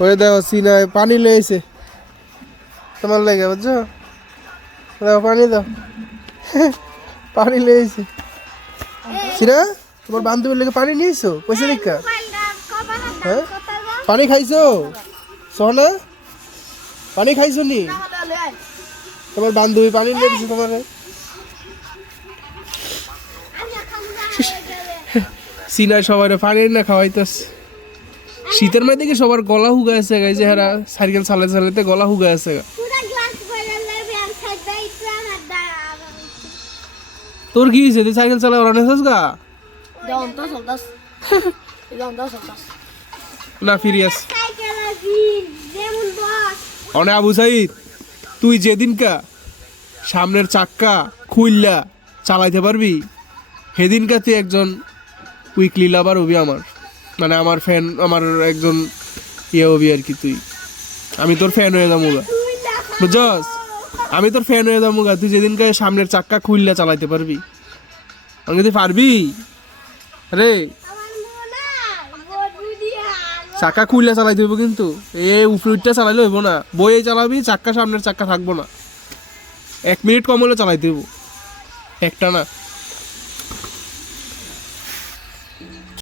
ওই দেখো সিনায় পানি লয়েছে তোমার লাগে বুঝছো দেখো পানি দাও পানি লয়েছে সিনা তোমার বান্ধবীর লেগে পানি নিয়েছো পয়সা দীক্ষা হ্যাঁ পানি খাইছো সোহানা পানি খাইছো নি তোমার বান্ধবী পানি নিয়ে দিছে তোমার সিনায় সবাই পানি না খাওয়াইতেছে শীতের মাঝে দেখে সবার গলা হুগা আছে গাই যে হারা সাইকেল চালাতে চালাতে গলা হুগা আছে তোর কি হয়েছে তুই সাইকেল চালা ওরা নেছিস গা না ফিরিয়াস অনে আবু সাইদ তুই যেদিনকা সামনের চাক্কা খুললা চালাইতে পারবি সেদিনকা তুই একজন উইকলি লাভার হবি আমার মানে আমার ফ্যান আমার একজন ইয়ে হবি আর কি তুই আমি তোর ফ্যান হয়ে যাবো গা বুঝছস আমি তোর ফ্যান হয়ে যাবো গা তুই যেদিনকে সামনের চাক্কা খুললা চালাইতে পারবি আমি তুই পারবি রে চাক্কা খুললা চালাইতে হইব কিন্তু উপরটা চালাইলে হইব না বইয়ে চালাবি চাক্কা সামনের চাক্কা থাকবো না 1 মিনিট কম হলে চালাইতে হইব একটা না